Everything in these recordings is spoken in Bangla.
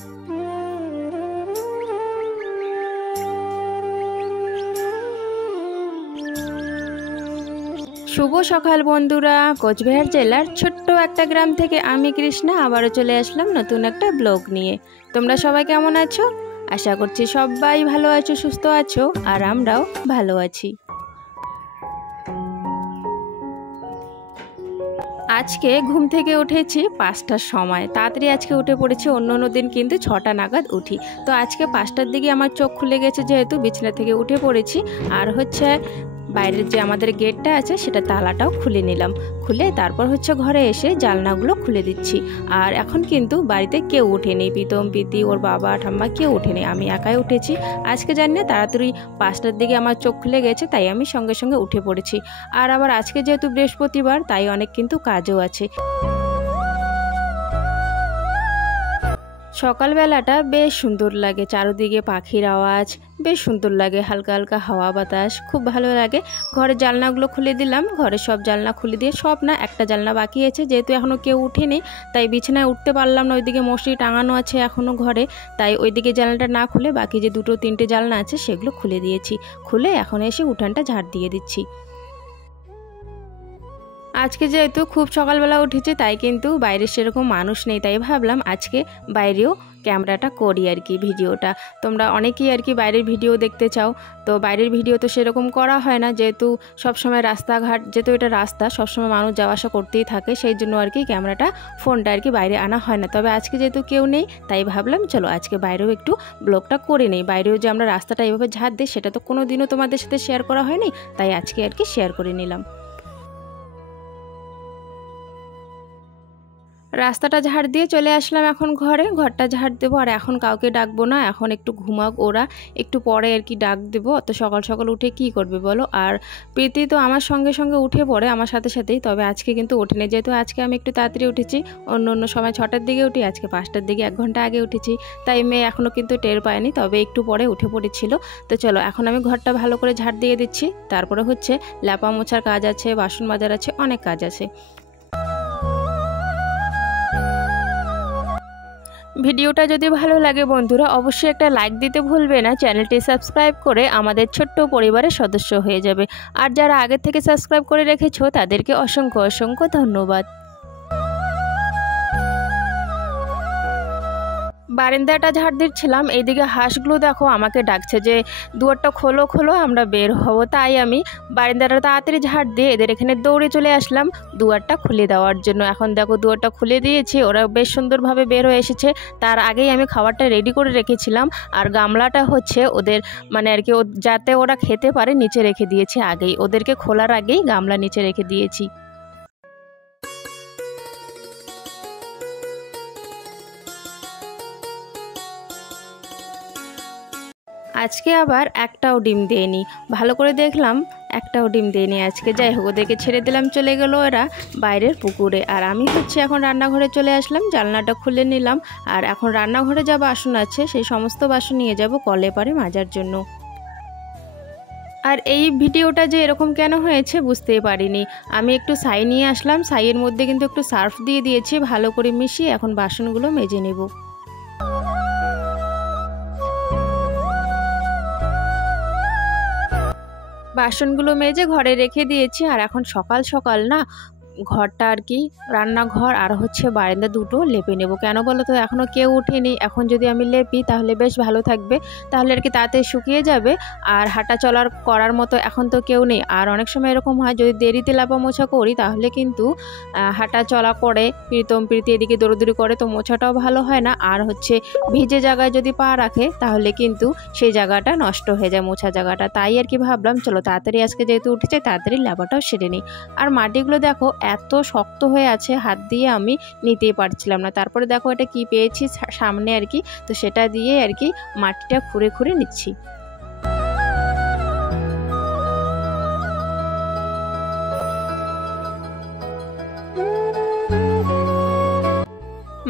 শুভ সকাল বন্ধুরা, কোচবিহার জেলার ছোট্ট একটা গ্রাম থেকে আমি কৃষ্ণা আবারও চলে আসলাম নতুন একটা ব্লগ নিয়ে। তোমরা সবাই কেমন আছো? আশা করছি সবাই ভালো আছো, সুস্থ আছো, আর আমরাও ভালো আছি। আজকে ঘুম থেকে উঠেছি 5টার সময়, তাড়াতাড়ি আজকে উঠে পড়েছি। অন্য দিন কিন্তু 6টা নাগাদ উঠি, তো আজকে 5টার দিকে আমার চোখ খুলে গেছে, যেহেতু বিছানা থেকে উঠে পড়েছি। আর বাইরের যে আমাদের গেটটা আছে সেটা তালাটাও খুলে নিলাম, খুলে তারপর ঘরে এসে জানলাগুলো খুলে দিচ্ছি। আর এখন কিন্তু বাড়িতে কেউ ওঠেনি, প্রীতম, প্রীতি, ওর বাবা ঠাম্মা কেউ ওঠেনি, আমি একাই উঠেছি। আজকে জানি না তাড়াতাড়ি 5টার দিকে আমার চোখ খুলে গেছে, তাই আমি সঙ্গে সঙ্গে উঠে পড়েছি। আর আবার আজকে যেহেতু বৃহস্পতিবার, তাই অনেক কিন্তু কাজও আছে। সকালবেলাটা বেশ সুন্দর লাগে, চারদিকে পাখির আওয়াজ বেশ সুন্দর লাগে, হালকা হালকা হাওয়া বাতাস খুব ভালো লাগে। ঘরের জানলাগুলো খুলে দিলাম, ঘরের সব জানলা খুলে দিয়ে, সব না একটা জানলা বাকি আছে, যেহেতু এখনও কেউ উঠেনি তাই বিছানায় উঠতে পারলাম না। ওইদিকে মশারি টাঙানো আছে এখনও ঘরে, তাই ওইদিকে জানলাটা না খুলে বাকি যে 2-3টে জানলা আছে সেগুলো খুলে দিয়েছি। খুলে এখন এসে উঠানটা ঝাড় দিয়ে দিচ্ছি। আজকে যেহেতু খুব সকালবেলা উঠেছে, তাই কিন্তু বাইরে সেরকম মানুষ নেই, তাই ভাবলাম আজকে বাইরেও ক্যামেরাটা করি আর কি, ভিডিওটা। তোমরা অনেকেই আর কি বাইরের ভিডিও দেখতে চাও, তো বাইরের ভিডিও তো সেরকম করা হয় না, যেহেতু সবসময় রাস্তাঘাট, যেহেতু এটা রাস্তা সবসময় মানুষ যাওয়া আসা করতেই থাকে, সেই জন্য আর কি ক্যামেরাটা, ফোনটা আর কি বাইরে আনা হয় না। তবে আজকে যেহেতু কেউ নেই, তাই ভাবলাম চলো আজকে বাইরেও একটু ব্লগটা করে নেই। বাইরেও যে আমরা রাস্তাটা এইভাবে ঝাড় দিই সেটা তো কোনো দিনও তোমাদের সাথে শেয়ার করা হয়নি, তাই আজকে আর কি শেয়ার করে নিলাম। রাস্তাটা ঝাড় দিয়ে চলে আসলাম এখন ঘরে, ঘরটা ঝাড় দেবো। আর এখন কাউকে ডাকবো না, এখন একটু ঘুমাক ওরা, একটু পরে আর কি ডাক দেবো। অত সকাল সকাল উঠে কি করবে বলো। আর প্রীতি তো আমার সঙ্গে সঙ্গে উঠে পড়ে আমার সাথে সাথেই, তবে আজকে কিন্তু ওঠেনি, যেহেতু আজকে আমি একটু তাড়াতাড়ি উঠেছি। অন্য সময় 6টার দিকে উঠি, আজকে 5টার দিকে 1 ঘন্টা আগে উঠেছি, তাই মেয়ে এখনও কিন্তু টের পায়নি, তবে একটু পরে উঠে পড়েছিল। তো চলো এখন আমি ঘরটা ভালো করে ঝাড় দিয়ে দিচ্ছি, তারপরে ল্যাপা মোছার কাজ আছে, বাসন মাজার আছে, অনেক কাজ আছে। ভিডিওটা যদি ভালো লাগে বন্ধুরা, অবশ্যই একটা লাইক দিতে ভুলবে না। চ্যানেলটি সাবস্ক্রাইব করে আমাদের ছোট্ট পরিবারের সদস্য হয়ে যাবে। আর যারা আগে থেকে সাবস্ক্রাইব করে রেখেছো তাদেরকে অসংখ্য অসংখ্য ধন্যবাদ। বারান্দাটা ঝাড় দিচ্ছিলাম, এইদিকে হাঁসগুলো দেখো আমাকে ডাকছে যে দুয়ারটা খোলো খোলো, আমরা বের হব। তাই আমি বারান্দাটা তাড়াতাড়ি ঝাড় দিয়ে এদের এখানে দৌড়ে চলে আসলাম দুয়ারটা খুলে দেওয়ার জন্য। এখন দেখো দুয়ারটা খুলে দিয়েছি, ওরা বেশ সুন্দরভাবে বের হয়ে এসেছে। তার আগেই আমি খাবারটা রেডি করে রেখেছিলাম, আর গামলাটা ওদের মানে আর কি যাতে ওরা খেতে পারে নিচে রেখে দিয়েছি আগেই, ওদেরকে খোলার আগেই গামলা নিচে রেখে দিয়েছি। আজকে আবার একটাও ডিম দেয়নি, ভালো করে দেখলাম একটাও ডিম দেয়নি আজকে। যাই হোক, ওদেরকে ছেড়ে দিলাম, চলে গেল এরা বাইরের পুকুরে। আর আমি এখন রান্নাঘরে চলে আসলাম, জানলাটা খুলে নিলাম। আর এখন রান্নাঘরে যা বাসন আছে সেই সমস্ত বাসন নিয়ে যাব কলে পারে মাজার জন্য। আর এই ভিডিওটা যে এরকম কেন হয়েছে বুঝতেই পারিনি। আমি একটু ছাই নিয়ে আসলাম, ছাইয়ের মধ্যে কিন্তু একটু সার্ফ দিয়ে দিয়েছি, ভালো করে মিশিয়ে এখন বাসনগুলো মেজে নেব। বাসনগুলো মেজে ঘরে রেখে দিয়েছি। আর এখন সকাল সকাল না ঘরটা আর কি, রান্নাঘর আর বারান্দা দুটো লেপে নেব। কেন বলো তো, এখনও কেউ উঠেনি, এখন যদি আমি লেপি তাহলে বেশ ভালো থাকবে, তাহলে আর কি তাড়াতাড়ি শুকিয়ে যাবে। আর হাঁটা চলার করার মতো এখন তো কেউ নেই। আর অনেক সময় এরকম হয়, যদি দেরিতে লেপা মোছা করি তাহলে কিন্তু হাঁটা চলা করে প্রীতম প্রীতি এদিকে দৌড়দৌড়ি করে, তো মোছাটাও ভালো হয় না। আর ভিজে জায়গায় যদি পা রাখে তাহলে কিন্তু সেই জায়গাটা নষ্ট হয়ে যায়, মোছা জায়গাটা। তাই আর কি ভাবলাম চলো তাড়াতাড়ি আজকে যেহেতু উঠেছে তাড়াতাড়ি লেপাটাও সেরে নিই। আর মাটিগুলো দেখো এত শক্ত হয়ে আছে, হাত দিয়ে আমি নিতেই পারছিলাম না। তারপরে দেখো এটা কি পেয়েছি সামনে আর কি, তো সেটা দিয়ে আর কি মাটিটা খুঁড়ে খুঁড়ে নিচ্ছি।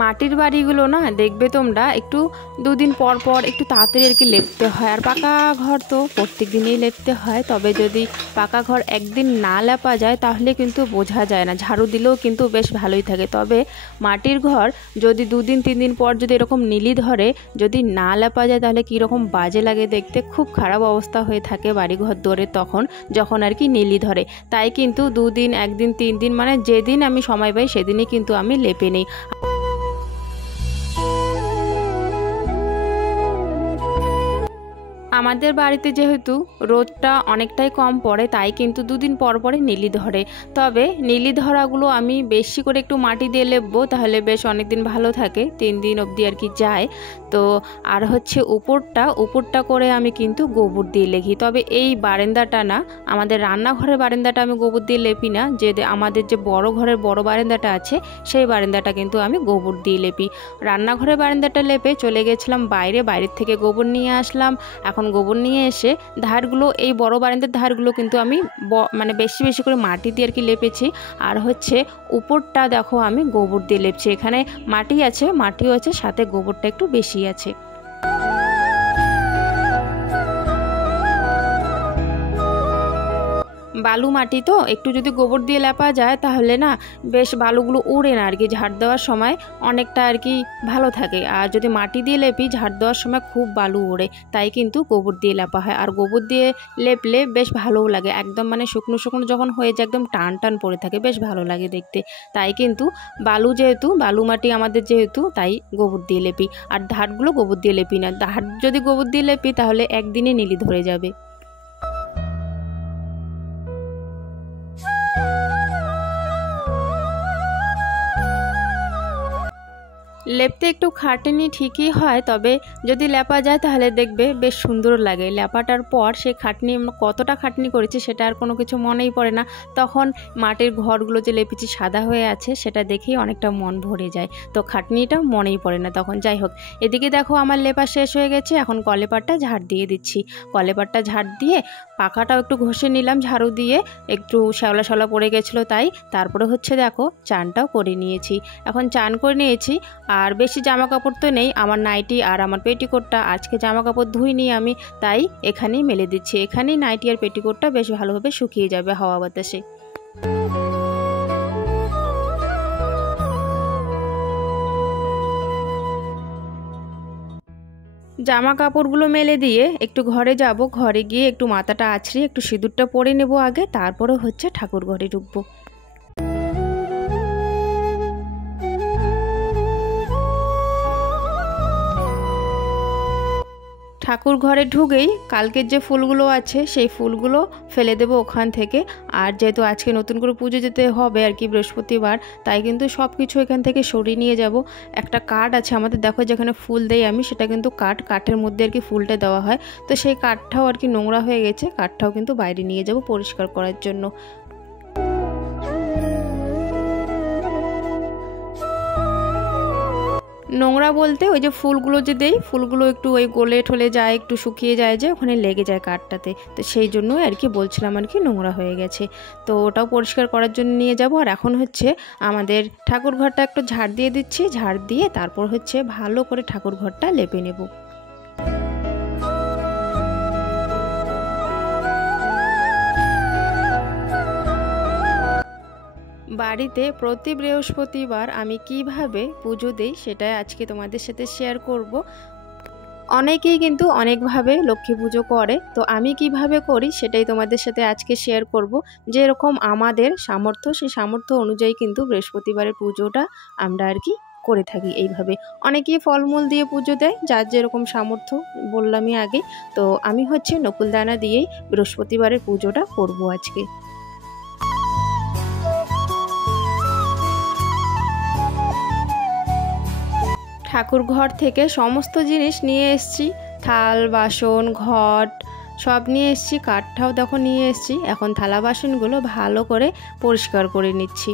মাটির বাড়িগুলো না দেখবে তোমরা একটু দুদিন পর পর একটু তাড়াতাড়ি আর কি লেপতে হয়, আর পাকা ঘর তো প্রত্যেক দিনই লেপতে হয়। তবে যদি পাকা ঘর একদিন না লেপা যায় তাহলে কিন্তু বোঝা যায় না, ঝাড়ু দিলেও কিন্তু বেশ ভালোই থাকে। তবে মাটির ঘর যদি 2-3 দিন পর যদি এরকম নীলি ধরে, যদি না লেপা যায় তাহলে কীরকম বাজে লাগে দেখতে, খুব খারাপ অবস্থা হয়ে থাকে বাড়িঘর দৌড়ে তখন যখন আর কি নীলি ধরে। তাই কিন্তু 2 দিন 1 দিন 3 দিন মানে যেদিন আমি সময় পাই সেদিনই কিন্তু আমি লেপে নিই। আমাদের বাড়িতে যেহেতু রোদটা অনেকটাই কম পড়ে তাই কিন্তু 2 দিন পর পরে নীলি ধরে। তবে নীলি ধরাগুলো আমি বেশি করে একটু মাটি দিয়ে লেপবো, তাহলে বেশ অনেক দিন ভালো থাকে, 3 দিন অবধি আর কি যায়। তো আর হচ্ছে উপরটা করে আমি কিন্তু গোবর দিয়ে লেপি। তবে এই বারান্দাটা না, আমাদের রান্নাঘরের বারান্দাটা আমি গোবর দিয়ে লেপি না, যে আমাদের যে বড় ঘরের বড় বারান্দাটা আছে সেই বারান্দাটা কিন্তু আমি গোবর দিয়ে লেপি। রান্নাঘরের বারান্দাটা লেপে চলে গেছিলাম বাইরের থেকে গোবর নিয়ে আসলাম। এখন গোবর নিয়ে এসে ধারগুলো, এই বড় বারান্দার ধারগুলো কিন্তু আমি মানে বেশি করে মাটি দিয়ে আর কি লেপেছি। আর হচ্ছে উপরটা দেখো আমি গোবর দিয়ে লেপছি, এখানে মাটিও আছে সাথে গোবরটা একটু বেশি আছে। বালু মাটি তো একটু যদি গোবর দিয়ে লেপা যায় তাহলে না বেশ বালুগুলো উড়ে না আর কি, ঝাড় দেওয়ার সময় অনেকটা আর কি ভালো থাকে। আর যদি মাটি দিয়ে লেপি ঝাড় দেওয়ার সময় খুব বালু ওড়ে, তাই কিন্তু গোবর দিয়ে লেপা হয়। আর গোবর দিয়ে লেপলে বেশ ভালোও লাগে, একদম মানে শুকনো যখন হয়ে যায় একদম টান পড়ে থাকে, বেশ ভালো লাগে দেখতে। তাই কিন্তু বালু মাটি আমাদের যেহেতু, তাই গোবর দিয়ে লেপি। আর ধারগুলো গোবর দিয়ে লেপি না, ধার যদি গোবর দিয়ে লেপি তাহলে একদিনে নীলি ধরে যাবে। লেপতে একটু খাটনি ঠিকই হয়, তবে যদি লেপা যায় তাহলে দেখবে বেশ সুন্দর লাগে। লেপাটার পর সেই কতটা খাটনি করেছি সেটা আর কোনো কিছু মনেই পড়ে না, তখন মাটির ঘরগুলো যে লেপেছি সাদা হয়ে আছে সেটা দেখেই অনেকটা মন ভরে যায়, তো খাটনিটা মনেই পড়ে না তখন। যাই হোক, এদিকে দেখো আমার লেপা শেষ হয়ে গেছে, এখন কলেপারটা ঝাড় দিয়ে দিচ্ছি। কলেপারটা ঝাড় দিয়ে পাখাটাও একটু ঘষে নিলাম ঝাড়ু দিয়ে, একটু শ্যাওলা পড়ে গেছিলো তাই। তারপরে হচ্ছে দেখো চানটাও করে নিয়েছি। এখন চান করে নিয়েছি, আর বেশি জামা কাপড় তো নেই, আমার নাইটি আর আমার পেটিকোটটা, আজকে জামা কাপড় ধুইনি আমি, তাই এখানেই মেলে দিচ্ছি। এখানেই নাইটি আর পেটিকোটটা বেশ ভালোভাবে শুকিয়ে যাবে হাওয়া বাতাসে। জামা কাপড়গুলো মেলে দিয়ে একটু ঘরে যাব, ঘরে গিয়ে একটু মাথাটা আছড়িয়ে একটু সিঁদুরটা পরে নেব আগে, তারপরে হচ্ছে ঠাকুর ঘরে ঢুকবো। ঠাকুর ঘরে ঢুকেই কালকের যে ফুলগুলো আছে সেই ফুলগুলো ফেলে দেবো ওখান থেকে। আর যেহেতু আজকে নতুন করে পুজো যেতে হবে আর কি বৃহস্পতিবার, তাই কিন্তু সব কিছু এখান থেকে সরিয়ে নিয়ে যাব। একটা কাঠ আছে আমাদের, দেখো যেখানে ফুল দেই আমি, সেটা কিন্তু কাঠের মধ্যে আর কি ফুলটা দেওয়া হয়, তো সেই কাঠটাও আর কি নোংরা হয়ে গেছে, কাঠটাও কিন্তু বাইরে নিয়ে যাব পরিষ্কার করার জন্য। নোংরা বলতে ওই যে ফুলগুলো যে দেই, ফুলগুলো একটু ওই গলে ঠলে যায়, একটু শুকিয়ে যায় যে ওখানে লেগে যায় কাঠটাতে, তো সেই জন্যই আর কি বলছিলাম আর কি নোংরা হয়ে গেছে, তো ওটাও পরিষ্কার করার জন্য নিয়ে যাব। আর এখন হচ্ছে আমাদের ঠাকুর ঘরটা একটু ঝাড় দিয়ে দিচ্ছি, ঝাড় দিয়ে তারপর হচ্ছে ভালো করে ঠাকুর ঘরটা লেপে নেব। বাড়িতে প্রতি বৃহস্পতিবার আমি কিভাবে পুজো দিই সেটাই আজকে তোমাদের সাথে শেয়ার করব। অনেকেই কিন্তু অনেকভাবে লক্ষ্মী পুজো করে, তো আমি কিভাবে করি সেটাই তোমাদের সাথে আজকে শেয়ার করব। যেরকম আমাদের সামর্থ্য, সেই সামর্থ্য অনুযায়ী কিন্তু বৃহস্পতিবারের পুজোটা আমরা আর কি করে থাকি এইভাবে। অনেকেই ফলমূল দিয়ে পুজো দেয়, যার যেরকম সামর্থ্য বললামই আগে, তো আমি হচ্ছে নকুলদানা দিয়েই বৃহস্পতিবারের পুজোটা করব আজকে। ঠাকুর ঘর থেকে সমস্ত জিনিস নিয়ে এসেছি, থাল বাসন ঘট সব নিয়ে এসেছি, কাঠটাও দেখো নিয়ে এসেছি। এখন থালা বাসনগুলো ভালো করে পরিষ্কার করে নিচ্ছি।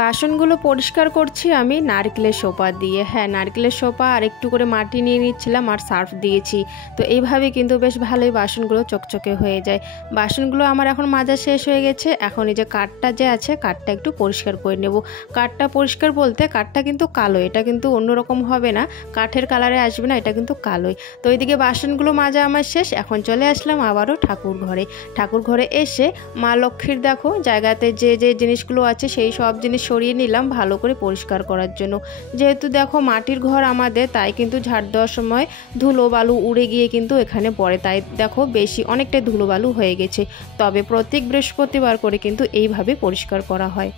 বাসনগুলো পরিষ্কার করছি আমি নারকেলের সোপা দিয়ে। হ্যাঁ, নারকেলের সোপা আর একটু করে মাটি নিয়ে নিচ্ছিলাম আর সার্ফ দিয়েছি। তো এইভাবে কিন্তু বেশ ভালোই বাসনগুলো চকচকে হয়ে যায়। বাসনগুলো আমার এখন মাজা শেষ হয়ে গেছে। এখন এই যে কাঠটা যে আছে, কাঠটা একটু পরিষ্কার করে নেব। কাঠটা পরিষ্কার বলতে কাঠটা কিন্তু কালো, এটা কিন্তু অন্যরকম হবে না, কাঠের কালারে আসবে না, এটা কিন্তু কালোই। তো এইদিকে বাসনগুলো মাজা আমার শেষ। এখন চলে আসলাম আবারও ঠাকুর ঘরে। ঠাকুর ঘরে এসে মা লক্ষ্মীর দেখো জায়গাতে যে যে জিনিসগুলো আছে সেই সব জিনিস সরিয়ে নিলাম ভালো করে পরিষ্কার করার জন্য। যেহেতু দেখো মাটির ঘর আমাদের, তাই কিন্তু ঝাড় দেওয়ার সময় ধুলো বালু উড়ে গিয়ে কিন্তু এখানে পড়ে, তাই দেখো বেশি অনেকটাই ধুলো বালু হয়ে গেছে। তবে প্রত্যেক বৃহস্পতিবার করে কিন্তু এইভাবে পরিষ্কার করা হয়।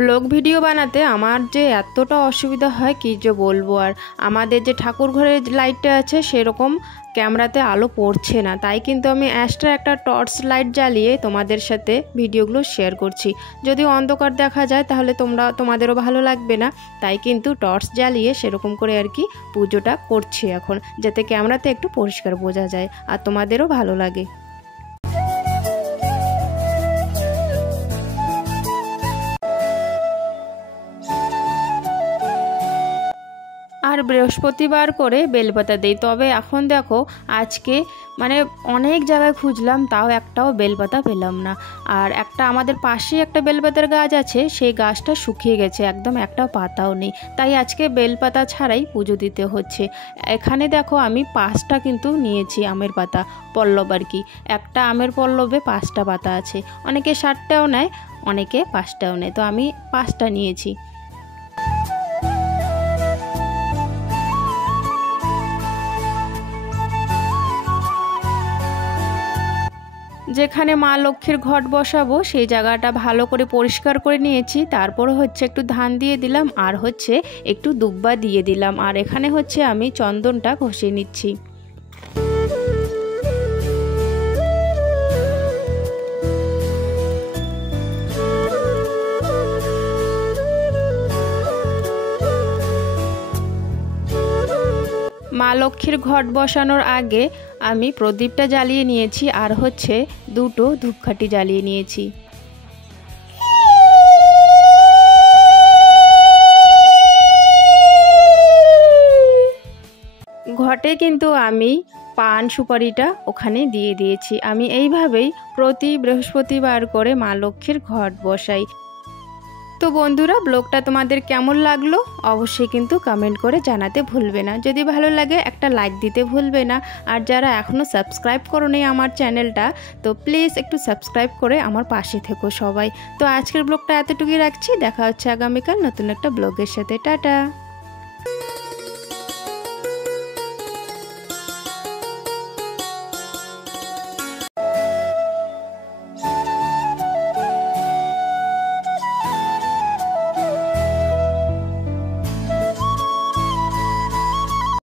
ব্লগ ভিডিও বানাতে আমার যে এতটা অসুবিধা হয় কি যে বলবো। আর আমাদের যে ঠাকুর ঘরের লাইটটা আছে সেরকম ক্যামেরাতে আলো পড়ছে না, তাই কিন্তু আমি এক্সট্রা একটা টর্চ লাইট জ্বালিয়ে তোমাদের সাথে ভিডিওগুলো শেয়ার করছি। যদি অন্ধকার দেখা যায় তাহলে তোমাদেরও ভালো লাগবে না, তাই কিন্তু টর্চ জ্বালিয়ে সেরকম করে আর কি পুজোটা করছি এখন, যাতে ক্যামেরাতে একটু পরিষ্কার বোঝা যায় আর তোমাদেরও ভালো লাগে। আর বৃহস্পতিবার করে বেলপাতা দেই। তবে এখন দেখো আজকে মানে অনেক জায়গায় খুঁজলাম, তাও একটাও বেলপাতা পেলাম না। আর একটা আমাদের পাশেই একটা বেলপাতার গাছ আছে, সেই গাছটা শুকিয়ে গেছে, একদম একটা পাতাও নেই, তাই আজকে বেলপাতা ছাড়াই পুজো দিতে হচ্ছে। এখানে দেখো আমি 5টা কিন্তু নিয়েছি আমের পাতা, পল্লব আর কি। একটা আমের পল্লবে 5টা পাতা আছে, অনেকে 7টাও নেয়, অনেকে 5টাও নেয়, তো আমি 5টা নিয়েছি। যেখানে মা লক্ষ্মীর ঘট বসাবো সেই জায়গাটা ভালো করে পরিষ্কার করে নিয়েছি। তারপর হচ্ছে একটু ধান দিয়ে দিলাম আর হচ্ছে একটু দুব্বা দিয়ে দিলাম। আর এখানে হচ্ছে আমি চন্দনটা ঘষে নিচ্ছি। মা লক্ষ্মীর ঘট বসানোর আগে আমি প্রদীপটা জ্বালিয়ে নিয়েছি আর হচ্ছে 2টো ধূপকাঠি জ্বালিয়ে নিয়েছি। ঘটে কিন্তু আমি পান সুপারিটা ওখানে দিয়ে দিয়েছি। আমি এইভাবেই প্রতি বৃহস্পতিবার করে মা লক্ষ্মীর ঘট বসাই। তো বন্ধুরা, ব্লগটা তোমাদের কেমন লাগলো অবশ্যই কিন্তু কমেন্ট করে জানাতে ভুলবে না। যদি ভালো লাগে একটা লাইক দিতে ভুলবে না। আর যারা এখনও সাবস্ক্রাইব করোনি আমার চ্যানেলটা, তো প্লিজ একটু সাবস্ক্রাইব করে আমার পাশে থেকো সবাই। তো আজকের ব্লগটা এতটুকুই রাখছি, দেখা হচ্ছে আগামীকাল নতুন একটা ব্লগের সাথে। টাটা।